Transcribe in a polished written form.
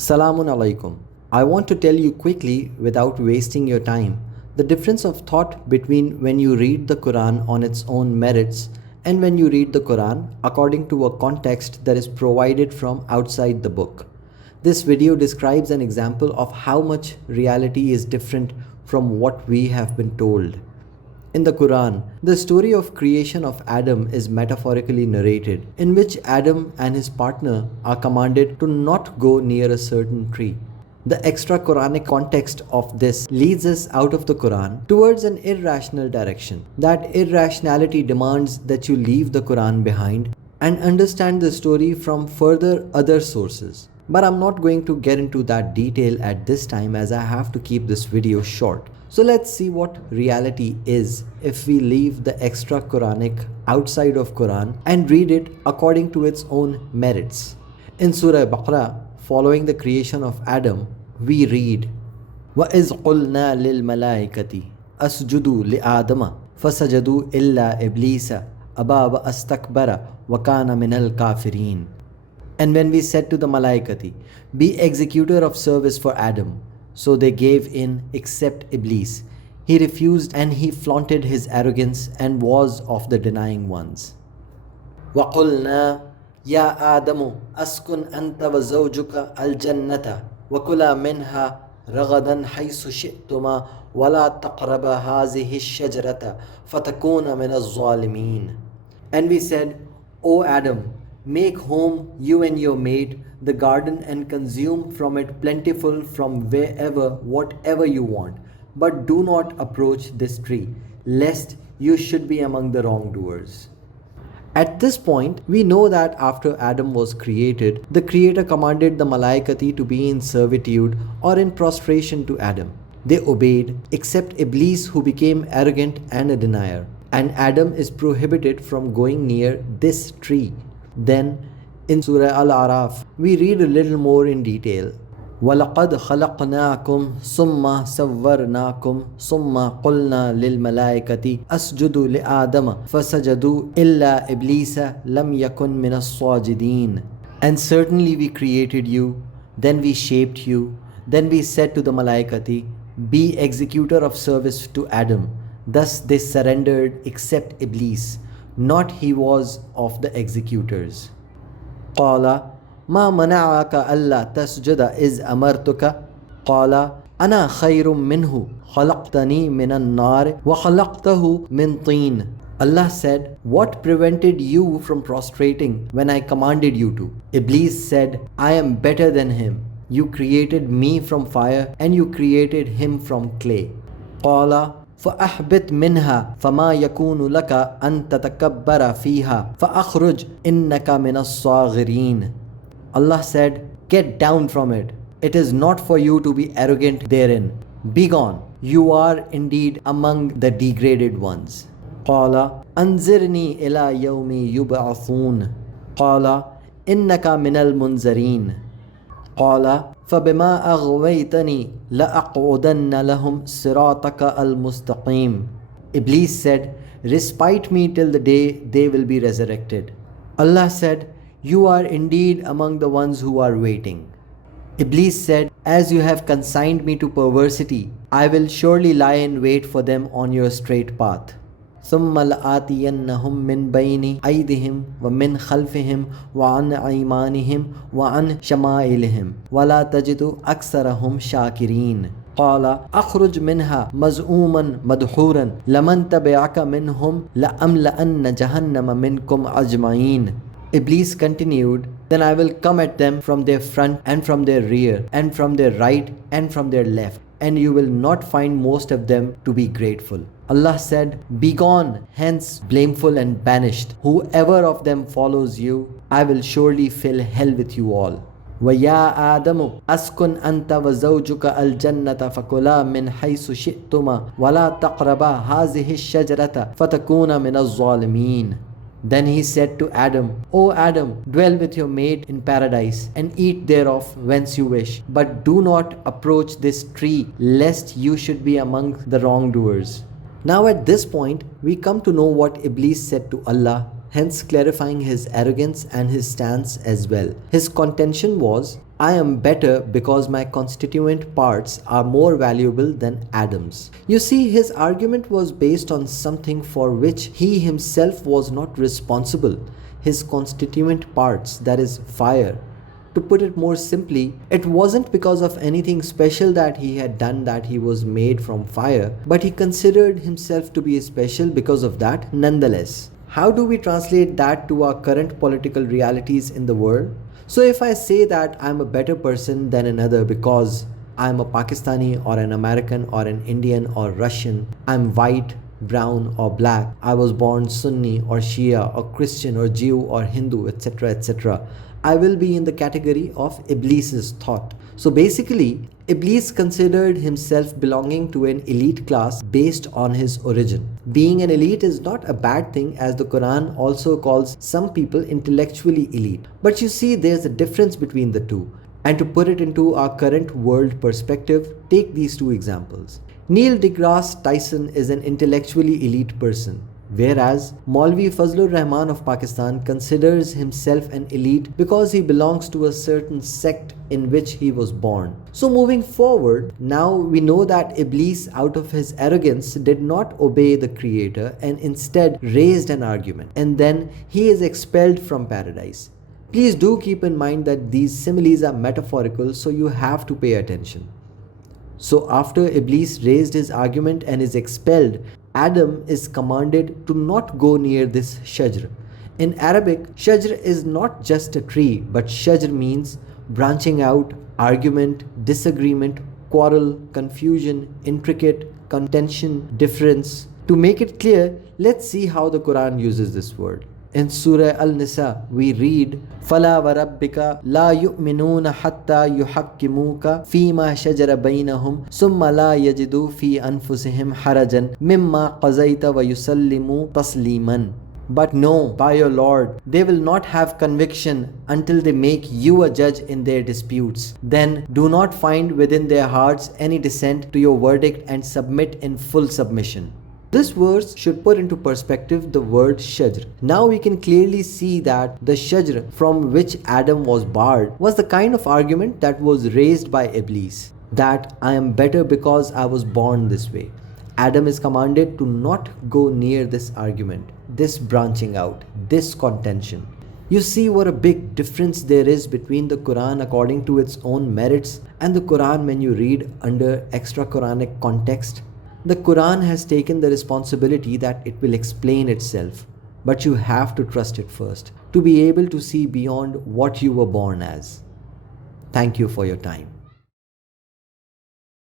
Salamun alaikum. I want to tell you quickly, without wasting your time, the difference of thought between when you read the Quran on its own merits and when you read the Quran according to a context that is provided from outside the book. This video describes an example of how much reality is different from what we have been told. In the Quran, the story of creation of Adam is metaphorically narrated, in which Adam and his partner are commanded to not go near a certain tree. The extra-Quranic context of this leads us out of the Quran towards an irrational direction. That irrationality demands that you leave the Quran behind and understand the story from further other sources. But I'm not going to get into that detail at this time, as I have to keep this video short. So let's see what reality is if we leave the extra Quranic outside of Quran and read it according to its own merits. In Surah Baqarah, following the creation of Adam, we read, وَإِذْ قُلْنَا لِلْمَلَائِكَةِ أَسْجُدُوا لِآدَمَ فَسَجَدُوا إِلَّا إِبْلِيسَ أَبَى وَأَسْتَكْبَرَ وَكَانَ مِنَ الْكَافِرِينَ. And when we said to the Malaikati, be executor of service for Adam, so they gave in except Iblees. He refused and he flaunted his arrogance and was of the denying ones. وَقُلْنَا يَا آدَمُ أَسْكُنْ أَنْتَ وَزَوْجُكَ الْجَنَّةَ وَكُلَا مِنْهَا رَغَدًا حَيْثُ شِئْتُمَا وَلَا تَقْرَبَا هَذِهِ الشَّجْرَةَ فَتَكُونَ مِنَ الظَّالِمِينَ. And we said, O Adam, make home, you and your mate, the garden and consume from it plentiful from wherever, whatever you want. But do not approach this tree, lest you should be among the wrongdoers. At this point, we know that after Adam was created, the Creator commanded the Malaikati to be in servitude or in prostration to Adam. They obeyed, except Iblees, who became arrogant and a denier. And Adam is prohibited from going near this tree. Then, in Surah Al-Araf, we read a little more in detail. وَلَقَدْ خَلَقْنَاكُمْ ثُمَّ سَوَّرْنَاكُمْ ثُمَّ قُلْنَا لِلْمَلَائِكَةِ أَسْجُدُوا لِآدَمَ فَسَجَدُوا إِلَّا إِبْلِيسَ لَمْ يَكُنْ مِنَ الصَّاجِدِينَ. And certainly we created you, then we shaped you, then we said to the Malaikati, be executor of service to Adam. Thus they surrendered except Iblees. Not he was of the executors. قال ما منعك ألا تسجد إذ أمرتك قال أنا خير منه خلقتني من النار وخلقته من طين. Allah said, what prevented you from prostrating when I commanded you to? Iblis said, I am better than him. You created me from fire and you created him from clay. قال فأحبط منها فما يكون لك أن تتكبر فيها فأخرج إنك من الصاغرين. Allah said, get down from it. It is not for you to be arrogant therein. Be gone. You are indeed among the degraded ones. قال أنظرني إلى يوم يبعثون قال إنك من المنذرين قال فبما أغويتني لأقعدن لهم صراطك المستقيم. Iblis said, respite me till the day they will be resurrected. Allah said, you are indeed among the ones who are waiting. Iblis said, as you have consigned me to perversity, I will surely lie in wait for them on your straight path. ثم لآتينهم من بين أيديهم ومن خلفهم وعن أيمانهم وعن شمائلهم ولا تجد أكثرهم شاكرين. قال أخرج منها مذءوما مدحورا لمن تبعك منهم لأملأن جهنم منكم أجمعين. Iblis continued, then I will come at them from their front and from their rear and from their right and from their left, and you will not find most of them to be grateful. Allah said, begone hence, blameful and banished. Whoever of them follows you, I will surely fill hell with you all. وَيَا آدَمُ أَسْكُنْ أَنْتَ وَزَوْجُكَ الْجَنَّةَ فَكُلَا مِنْ حَيْثُ شِئْتُمَا وَلَا تَقْرَبَا هَذِهِ الشَّجَرَةَ فَتَكُونَ مِنَ الظَّالِمِينَ. Then he said to Adam, O Adam, dwell with your mate in paradise and eat thereof whence you wish, but do not approach this tree, lest you should be among the wrongdoers. Now at this point, we come to know what Iblis said to Allah, hence clarifying his arrogance and his stance as well. His contention was, I am better because my constituent parts are more valuable than atoms. You see, his argument was based on something for which he himself was not responsible. His constituent parts, that is, fire. To put it more simply, it wasn't because of anything special that he had done that he was made from fire, but he considered himself to be special because of that nonetheless. How do we translate that to our current political realities in the world? So if I say that I'm a better person than another because I'm a Pakistani or an American or an Indian or Russian, I'm white, brown or black, I was born Sunni or Shia or Christian or Jew or Hindu, etc., etc., I will be in the category of Iblees' thought. So basically, Iblees considered himself belonging to an elite class based on his origin. Being an elite is not a bad thing, as the Quran also calls some people intellectually elite. But you see, there's a difference between the two. And to put it into our current world perspective, take these two examples. Neil deGrasse Tyson is an intellectually elite person, whereas Maulvi Fazlur Rahman of Pakistan considers himself an elite because he belongs to a certain sect in which he was born. So moving forward, now we know that Iblis, out of his arrogance, did not obey the Creator and instead raised an argument, and then he is expelled from paradise. Please do keep in mind that these similes are metaphorical, so you have to pay attention. So after Iblis raised his argument and is expelled, Adam is commanded to not go near this Shajr. In Arabic, Shajr is not just a tree, but Shajr means branching out, argument, disagreement, quarrel, confusion, intricate, contention, difference. To make it clear, let's see how the Quran uses this word. In Surah Al-Nisa, we read, فَلَا وَرَبِّكَ لَا يُؤْمِنُونَ حَتَّى يُحَكِّمُوكَ فِي مَا شَجَرَ بَيْنَهُمْ ثُمَّ لَا يَجِدُوا فِي أَنفُسِهِمْ حَرَجًا مِمَّا قَضَيْتَ وَيُسَلِّمُوا تَسْلِيمًا. But no, by your Lord, they will not have conviction until they make you a judge in their disputes. Then do not find within their hearts any dissent to your verdict and submit in full submission. This verse should put into perspective the word Shajr. Now we can clearly see that the Shajr from which Adam was barred was the kind of argument that was raised by Iblis, that I am better because I was born this way. Adam is commanded to not go near this argument, this branching out, this contention. You see what a big difference there is between the Quran according to its own merits and the Quran when you read under extra-Quranic context. The Quran has taken the responsibility that it will explain itself, but you have to trust it first to be able to see beyond what you were born as. Thank you for your time.